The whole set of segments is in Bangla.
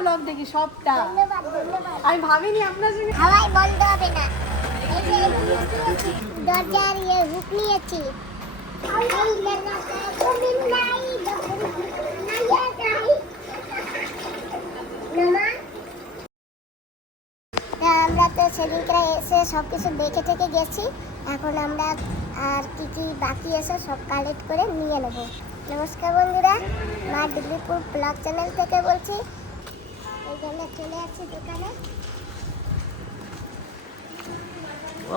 ব্লগ দেখি সবটা। আমি ভাবিনি আপনার সঙ্গে হাওয়াই বন্ধ হবে না। দরজার ইয়ে হুক নিয়েছি। আমরা তো সেদিনকে এসে সব কিছু দেখে থেকে গেছি। এখন আমরা আর কি কি বাকি আছে সব কালেক্ট করে নিয়ে নেব। নমস্কার বন্ধুরা মা দিল্লিপুর ব্লগ চ্যানেল থেকে বলছি এইখানে চলে আসছি দোকানে।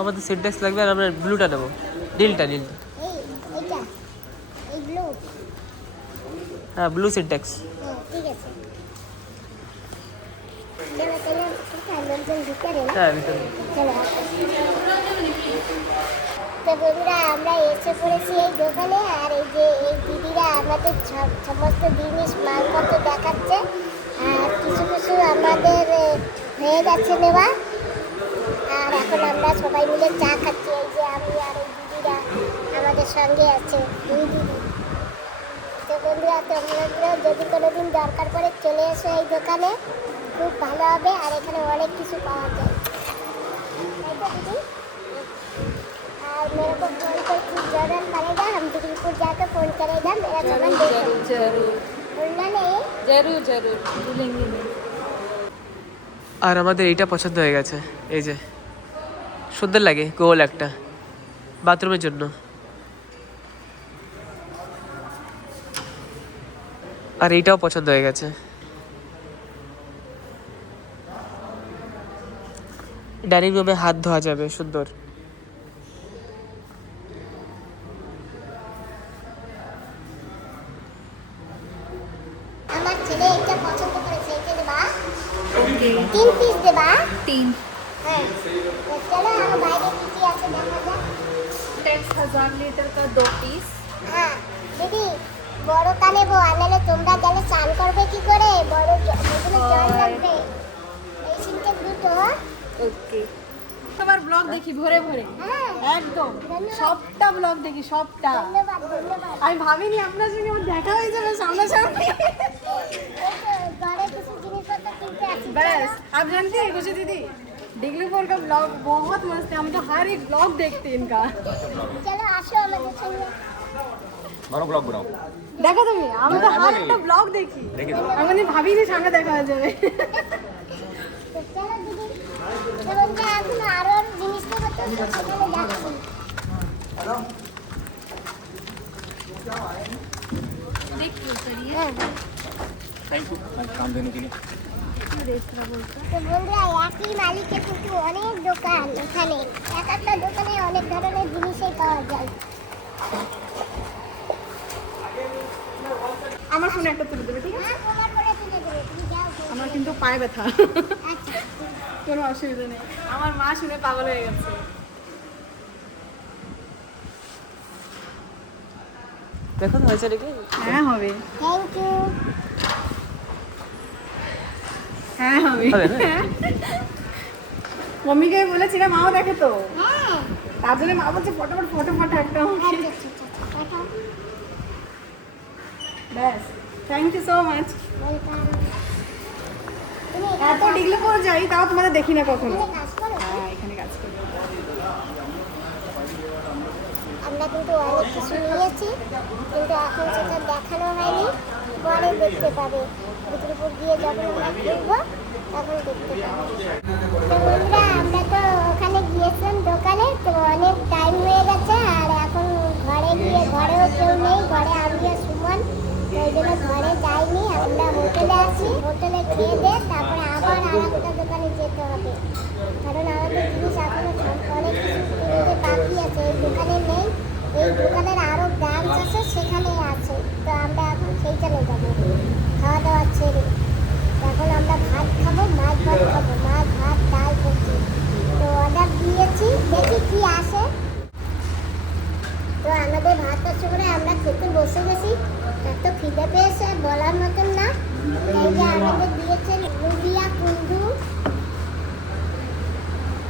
আমাদের সিনট্যাক্স লাগবে আর আমরা ব্লুটা নেব। নীলটা নীল। এই এইটা এই ব্লু হ্যাঁ ব্লু সিনট্যাক্স হ্যাঁ চলো ভিতরে না হ্যাঁ ভিতরে। চলো। তো বন্ধুরা আমরা এসে পড়েছি এই দোকানে আর এই যে এই দিদিরা আমাদের সমস্ত জিনিস মালপত্র দেখাচ্ছে। কিছু কিছু আমাদের এ, হয়ে যাচ্ছে নেওয়া আর এখন আমরা সবাই মিলে চা খাচ্ছি এই যে আমি আর এই দিদিরা আমাদের সঙ্গে আছে দুই দিদি তো বন্ধুরা তোমরা যদি কোনোদিন দরকার পড়ে চলে এসো এই দোকানে খুব ভালো হবে আর এখানে অনেক কিছু পাওয়া যায় তাই তো दीदी और मेरे को फोन पर कुछ जरूरत पड़ेगा हम दिल्लीपुर जाकर फोन करेगा मेरा सामान दे जरूर जरूर আর আমাদের এইটা পছন্দ হয়ে গেছে এই যে। সুন্দর লাগে গোল একটা বাথরুমের জন্য। আর এইটাও পছন্দ হয়ে গেছে। ডাইনিং রুমে হাত ধোয়া যাবে সুন্দর। দেখি ভরে ভরে হ্যাঁ একদম ধন্যবাদ। সবটা ব্লগ দেখি সবটা ধন্যবাদ ধন্যবাদ আমি ভাবিনি আপনার সঙ্গে আমার দেখা হয়ে যাবে সামনাসামনি এই তো ঘরে কিছু জিনিসপত্র কিনতে আসি बस आप जानती हैं कुछ दीदी डिगलीपुर का ब्लॉग बहुत मस्त है हम तो हर एक ब्लॉग देखते हैं इनका চলো আসো আমাদের সঙ্গে মারো ব্লগ বানাও দেখো তুমি আমি তো হার একটা ব্লগ দেখি আমি ভাবিনি সামনে দেখা হয়ে যাবে অনেক দোকান এক একটা দোকানে অনেক ধরনের পাওয়া যায় আমার একটা তুলে আমার কিন্তু পায়ে ব্যথা। আচ্ছা। কোনো অসুবিধা নেই। আমার মা শুনে পাগল হয়ে গেছে। দেখো তো হয়েছে নাকি? হ্যাঁ হবে। থ্যাংক ইউ হ্যাঁ হবে। মম্মিকে বলেছিলাম মাও দেখে তো। হ্যাঁ। তার জন্য মা বলছে ফটোফট ফটোফট একটা আচ্ছা আচ্ছা আচ্ছা ব্যাস। থ্যাংক ইউ সো মাচ এত ডিগলিপুর যাই তাও তোমাদের দেখি না কখনো। এখানে কাজ করো হ্যাঁ এখানে কাজ করি আমরা কিন্তু অনেক কিছু নিয়েছি, কিন্তু এখন সেটা দেখানো হয়নি। পরে দেখতে পাবে। বিক্রিপুর গিয়ে যখন আমরা ঘুরবো তখন দেখতে পাবে। তো বন্ধুরা, আমরা তো ওখানে গিয়েছিলাম দোকানে, তো অনেক টাইম হয়ে গেছে, আর এখন ঘরে গিয়ে ঘরেও কেউ নেই, ঘরে আমি আর সুমন। ওই জন্য ঘরে যাইনি, আমরা হোটেলে আছি। হোটেলে খেয়ে দে তারপরে আবার আর একটা দোকানে যেতে হবে। কারণ আমাদের জিনিস এখনও অনেক কিছু বাকি আছে দোকানে নেই। এই দোকানের আরও ব্রাঞ্চ আছে সেখানে আছে। তো আমরা এখন সেইখানে যাব। খাওয়া দাওয়া ছেড়ে। এখন আমরা ভাত খাব মাছ ভাত খাব মাছ ভাত ডাল সবজি তো অর্ডার দিয়েছি দেখি কি আসে তো আমাদের ভাত আছে করে আমরা খেতে বসে গেছি এত খিদে পেয়েছে বলার মতন না এই যে আমাদের দিয়েছে লুবিয়া কুন্দু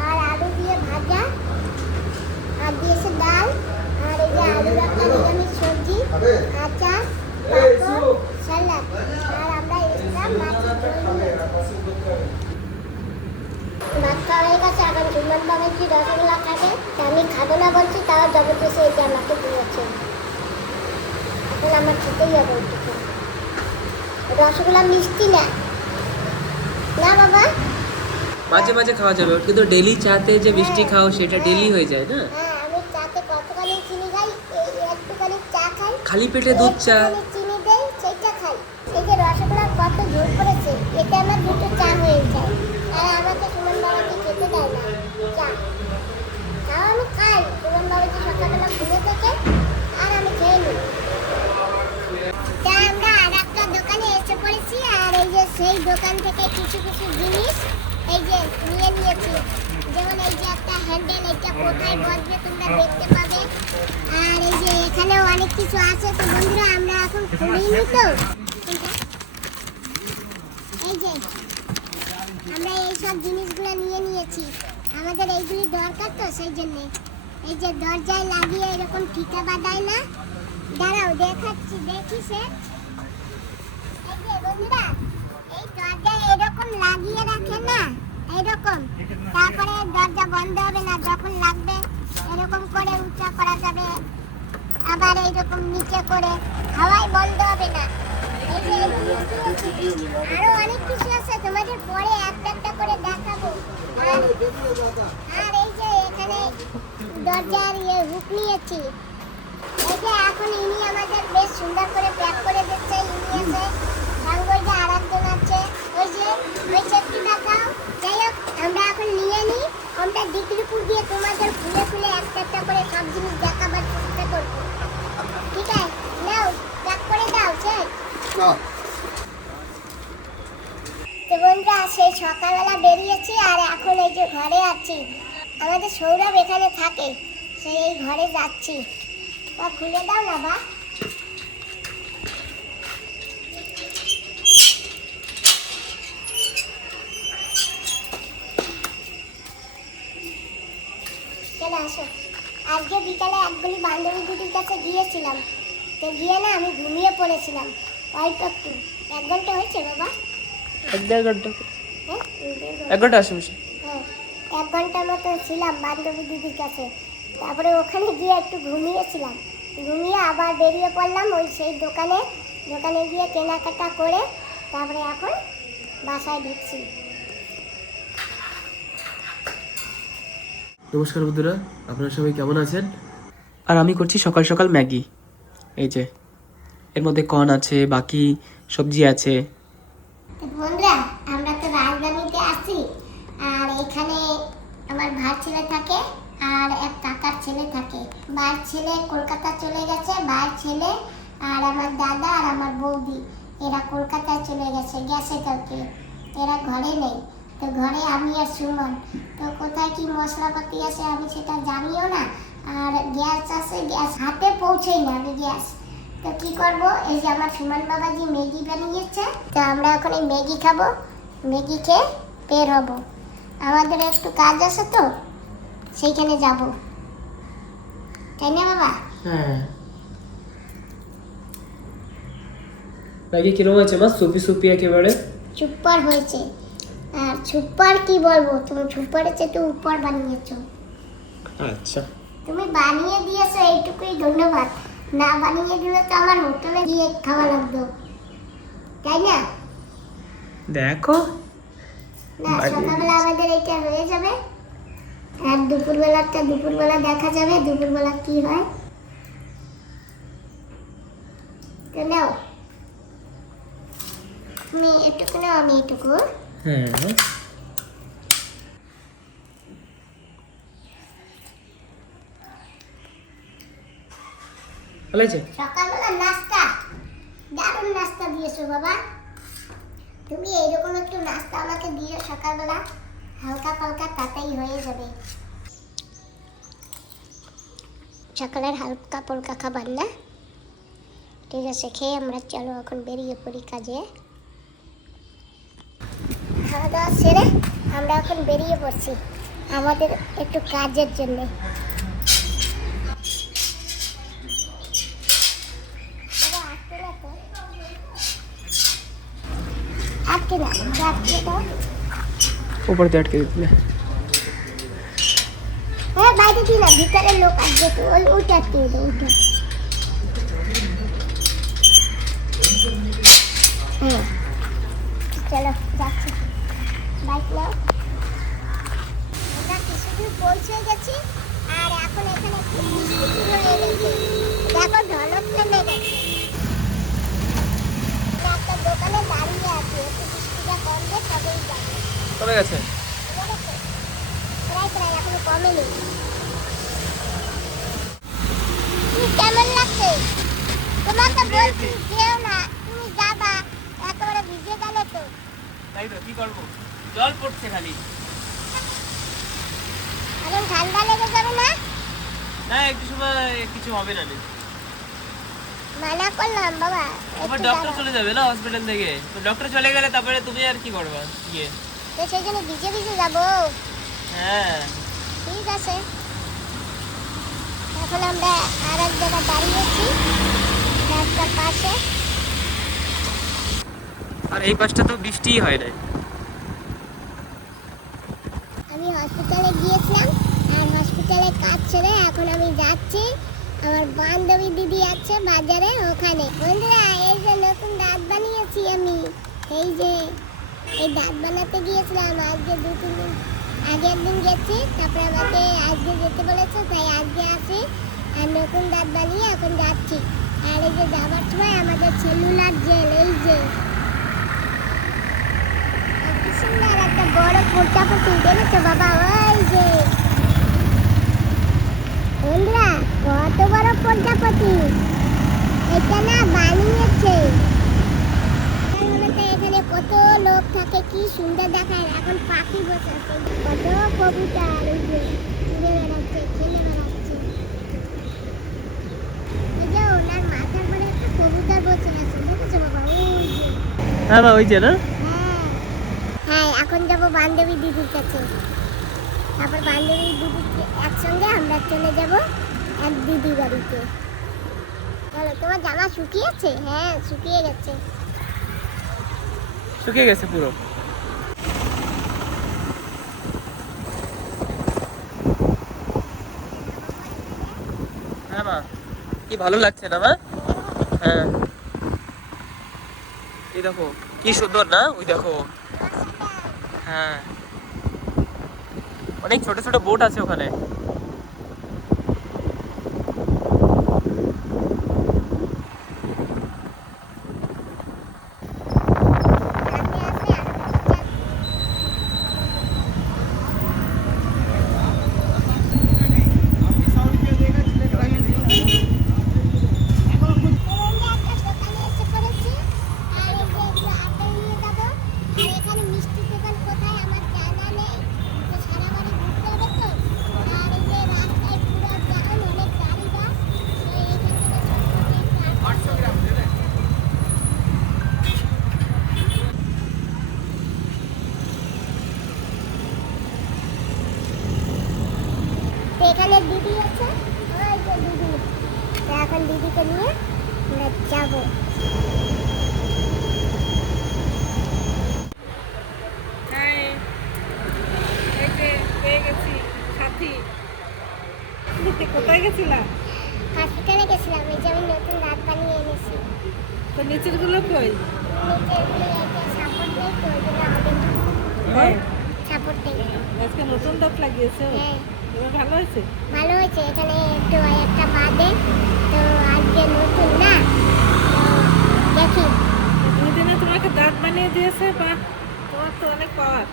আর আলু দিয়ে ভাজা আর দিয়েছে ডাল আর এই যে আলু রাখা নিরামিষ সবজি আচার পাঁপড় স্যালাড আর আমরা এক্সট্রা খাওয়া হয়ে গেছে এখন বাবাজি রসগোল্লা খাবে? আমি খাব না বলছি তাও জবরদস্তি এটা আমাকে দিয়েছে। এখন আমার খেতেই হবে ওইটুকু রসগোল্লা মিষ্টি না। না বাবা? মাঝে মাঝে খাওয়া যাবে কিন্তু ডেলি চাতে যে মিষ্টি খাও সেটা ডেলি হয়ে যায় না? হ্যাঁ আমি চাতে কতখানি চিনি খাই? এই একটুখানি চা খাই। খালি পেটে দুধ চা একটুখানি চিনি দেই সেইটা খাই এই যে রসগোল্লা কত জোর করেছে এতে আমার দুটো চা হয়ে যায় আর আমাকে সুমন বাবাকে খেতে দেয় না চা তাও আমি খাই সুমন বাবাজি সকালবেলা ঘুরে থেকে আর আমি খেয়ে নিই তা আমরা আর একটা দোকানে এসে পড়েছি আর এই যে সেই দোকান থেকে কিছু কিছু জিনিস এই যে নিয়ে নিয়েছি যেমন এই যে একটা হ্যান্ডেল এটা কোথায় বসবে তোমরা দেখতে পাবে আর এই যে এখানেও অনেক কিছু আছে তো বন্ধুরা, আমরা এখন খুলিনি তো। এই যে, আমরা এই সব জিনিসগুলো নিয়ে নিয়েছি। আমাদের এইগুলি দরকার তো, সেই জন্যে। এই যে দরজায় লাগিয়ে এরকম ফিতা বাঁধায় না? দাঁড়াও, দেখাচ্ছি, দেখি সে। এই এই দরজায় এরকম লাগিয়ে রাখে না? এরকম। তারপরে দরজা বন্ধ হবে না, যখন লাগবে এরকম করে উঁচা করা যাবে। আবার এইরকম নিচে করে হাওয়াই বন্ধ হবে না। আছে। আরও অনেক কিছু আছে, তোমাদের পরে একটা একটা করে দেখাবো। আর এই যে এখানে দরজার ইয়ে হুক নিয়েছি। এই যে এখন ইনি আমাদের বেশ সুন্দর করে প্যাক করে দিচ্ছে, ইনি ওই যে আর একজন আছে। ওই যে, ওই দেখাও। যাই হোক, আমরা এখন নিয়ে নিই। আমরা ডিগ্রিপুর দিয়ে তোমাদের খুলে খুলে একটা একটা করে সব জিনিস দেখাবার চেষ্টা করব ঠিক আছে নাও প্যাক করে দাও চেক তো বন্ধুরা সেই সকালবেলা বেরিয়েছি আর এখন এই যে ঘরে আছি। আমাদের সৌরভ এখানে থাকে সেই এই ঘরে যাচ্ছি। বা খুলে দাও না, বা। আসো। আজকে বিকালে একগুলি বান্ধবী দুটির কাছে গিয়েছিলাম। তো গিয়ে না আমি ঘুমিয়ে পড়েছিলাম। অল্প একটু এক ঘণ্টা হয়েছে, বাবা? এক দেড় ঘণ্টা। এক ঘণ্টা আশেপাশে হ্যাঁ এক ঘণ্টার মতো ছিলাম বান্ধবী দিদির কাছে। তারপরে ওখানে গিয়ে একটু ঘুমিয়েছিলাম। ঘুমিয়ে আবার বেরিয়ে পড়লাম ওই সেই দোকানে। দোকানে গিয়ে কেনাকাটা করে তারপরে এখন বাসায় ঢুকছি। নমস্কার বন্ধুরা আপনারা সবাই কেমন আছেন? আর আমি করছি সকাল সকাল ম্যাগি। এই যে এর মধ্যে কর্ন আছে বাকি সবজি আছে। বন্ধুরা আমরা তো রাজধানীতে আছি আর এখানে আমার ভাই ছেলে থাকে আর এক কাকার ছেলে থাকে। ভাইয়ের ছেলে কলকাতা চলে গেছে ভাইয়ের ছেলে আর আমার দাদা আর আমার বৌদি, এরা কলকাতায় চলে গেছে গেছে কাউকে এরা ঘরে নেই। তো ঘরে আমি আর সুমন। তো কোথায় কি মশলাপাতি আছে আমি সেটা জানিও না। আর গ্যাস আছে, গ্যাস হাতে পৌঁছেই না আমি গ্যাস। তো কি করব? এই যে আমার সুমন বাবাজি ম্যাগি বানিয়েছে। তো আমরা এখন এই ম্যাগি খাব, ম্যাগি খেয়ে বের হব। আমাদের একটু কাজ আছে তো, সেইখানে যাব। তাই না বাবা হ্যাঁ ম্যাগি কীরকম আছে মা সুপি সুপি একেবারে চুপ্পার হয়েছে আর ছুপ্পার কি বলব তুমি ছুপ্পারের চেয়ে উপর বানিয়েছো আচ্ছা তুমি বানিয়ে দিয়েছ এইটুকুই ধন্যবাদ না বানিয়ে দিলে তো আমার হোটেলে গিয়ে খাওয়া লাগতো তাই না দেখো না সকালবেলা আমাদের এটা হয়ে যাবে আর দুপুরবেলাটা দুপুরবেলা দেখা যাবে দুপুরবেলা কি হয়? নাও। তুমি এটুকু নাও আমি এটুকু। হ্যাঁ। ভালো আছে সকালবেলা নাস্তা। দারুণ নাস্তা দিয়েছ বাবা। তুমি এইরকম একটু নাস্তা আমাকে দিও সকালবেলা। হালকা পালকা তাতেই হয়ে যাবে। সকালের হালকা পালকা খাবার না? ঠিক আছে, খেয়ে আমরা চলো এখন বেরিয়ে পড়ি কাজে। খাওয়া দাওয়া সেরে আমরা এখন বেরিয়ে পড়ছি আমাদের একটু কাজের জন্যে। ઉપરથી અટકી દીધું હે બાજુથી ના ભીતરે લોક આવી જતો ઉઠાતી ઉઠાતી করব। জল পড়ছে খালি। এখন ঠান্ডা লেগে যাবে না? না একটু সময় কিছু হবে না মানা করলাম বাবা আবার একটু ডক্টর চলে যাবে না হসপিটাল থেকে? তো ডক্টর চলে গেলে তারপরে তুমি আর কি করবা? গিয়ে। তো সেই জন্য ভিজে ভিজে যাব। হ্যাঁ। ঠিক আছে। এখন আমরা আর এক জায়গায় দাঁড়িয়েছি রাস্তার পাশে। আর এই পাশটা তো বৃষ্টিই হয় না আমি হসপিটালে গিয়েছিলাম, আর হসপিটালে কাজ ছেড়ে এখন আমি যাচ্ছি। আমার বান্ধবী দিদি আছে বাজারে ওখানে। বন্ধুরা, এই যে নতুন দাঁত বানিয়েছি আমি। এই যে, এই দাঁত বানাতে গিয়েছিলাম। আজকে দু, তিন দিন আগে একদিন গেছি, তারপরে আমাকে আজকে যেতে বলেছে, তাই আজকে আসি আর নতুন দাঁত বানিয়ে এখন যাচ্ছি। আর এই যে যাবার সময় আমাদের সেলুলার জেল এই কি সুন্দর একটা এখানে পাখি বসে আছে কত কবুতর ওনার মাথার পরে একটা কবুতর বসে বাবা? ওই যে। হ্যাঁ ওই যে, না? হ্যাঁ এখন যাব বান্ধবী দিদির কাছে। তারপর বান্ধবী দিদিকে একসঙ্গে আমরা চলে যাব এক দিদি বাড়িতে। চলো তোমার জামা শুকিয়েছে? হ্যাঁ শুকিয়ে গেছে। শুকিয়ে গেছে পুরো। হ্যাঁ কি ভালো লাগছে না, মা? হ্যাঁ। এই দেখো, কি সুন্দর না? ওই দেখো। হ্যাঁ। অনেক ছোট ছোট বোট আছে ওখানে রাতে আসলে আর একটা দোকানে এসে পড়েছি আর এই যে একটু আপেল নিয়ে যাব আর এখানে মিষ্টির দোকান কোথায় আমার জানা নেই তো সারা বাড়ি ঘুরতে হবে তো আর এই যে রাস্তায় পুরো জ্যাম অনেক গাড়ি বাস তো এইখান থেকে ছোট ছোট একটু আপেল তো এখানে দিদি আছে। ওই যে দিদি। এখন দিদিকে নিয়ে আমরা যাব। হ্যাঁ কোথায় গেছিলাম হসপিটালে গেছিলাম এই যে আমি নতুন দাঁত বানিয়ে এনেছি। তো নিচেরগুলো কই? সাপোর্ট নেই হ্যাঁ। সাপোর্ট নেই আজকে নতুন দাঁত লাগিয়েছো? হ্যাঁ। ভালো হয়েছে? ভালো হয়েছে। এখানে একটু একটা বাদে তো আজকে নতুন না? দেখি। দিনে তোমাকে দাঁত বানিয়ে দিয়েছে বা তোমার তো অনেক পাওয়ার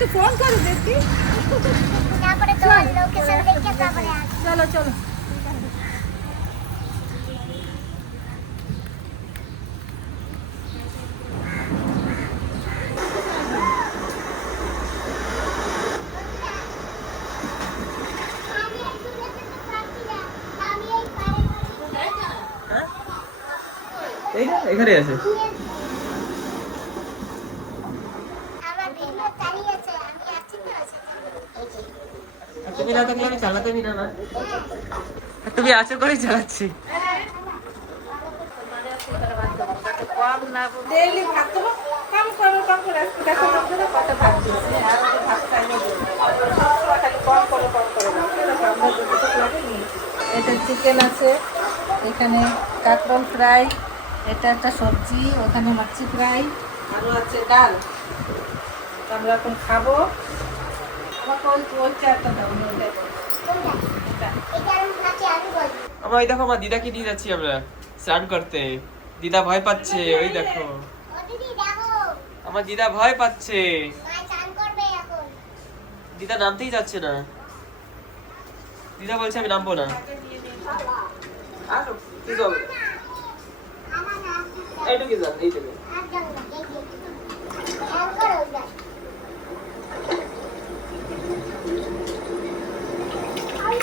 একটু ফোন করো দেখি। তারপরে তোমার লোকেশন দেখে তারপরে চলো চলো। এখানে আছে। হ্যাঁ? খালি কম করো কম করো। ভাত। দেখো, আমরা যতটুকু লাগে নিয়েছি। এটা চিকেন আছে। এখানে কাকরল ফ্রাই। এটা একটা সবজি। ওখানে মাছি ফ্রাই। আরও আছে ডাল। তো আমরা এখন খাব। আমার দেখো আমার দিদাকে নিয়ে যাচ্ছি আমরা। স্নান করতে। দিদা ভয় পাচ্ছে ওই দেখো। আমার দিদা ভয় পাচ্ছে। মা। দিদা নামতেই যাচ্ছে না। দিদা বলছে আমি নামবো না, এইটুকু যান এইটুকু আর যাও না, এই যে। চান করো, ওইটা। এই লাগাতে তুমি নাই, নাই, নাই। মামা? ইয়া।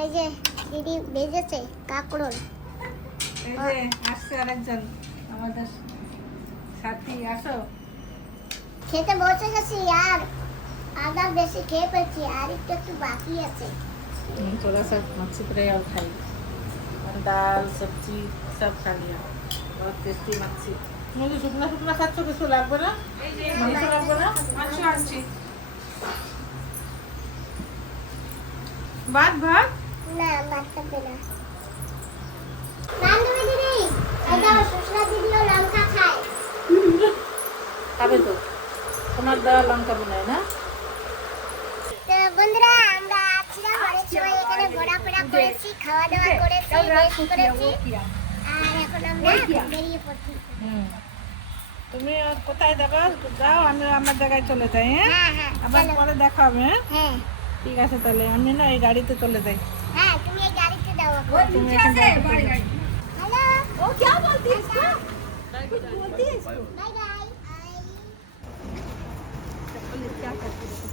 এই যে দিদি ভেজেছে কাকরোল। এই যে আসছে আরেকজন। আমাদের সাথী আসো। খেতে বসে গেছি আর আদা বেশি খেয়ে পেয়েছি আর একটু একটু বাকি আছে थोड़ा सा मच्छी फ्राई और खाई और दाल सब्जी सब खा लिया बहुत टेस्टी मच्छी मुझे শুকনা শুকনা খাচ্ছ কিছু লাগবে না মাংস লাগবে না মাংস আনছি ভাত ভাত না বাচ্চা পেলা বান্ধবী দিদি এটা শ্বশুরা দিদিও লঙ্কা খায় খাবে তো আপনার দেওয়া লঙ্কা মনে হয় না বন্ধুরা আমরা ছিলাম অনেক সময় এখানে ঘোরা ফেরা করেছি খাওয়া দাওয়া করেছি রেস্ট করেছি আর এখন আমরা বেরিয়ে পড়ছি তুমি কোথায় যাবা যাও আমি আমার জায়গায় চলে যাই হ্যাঁ আবার পরে দেখা হবে হ্যাঁ ঠিক আছে তাহলে আমি না এই গাড়িতে চলে যাই হ্যাঁ তুমি এই গাড়িতে যাও তুমি এখন হ্যালো ও কি বলতিস বাই বাই Gracias.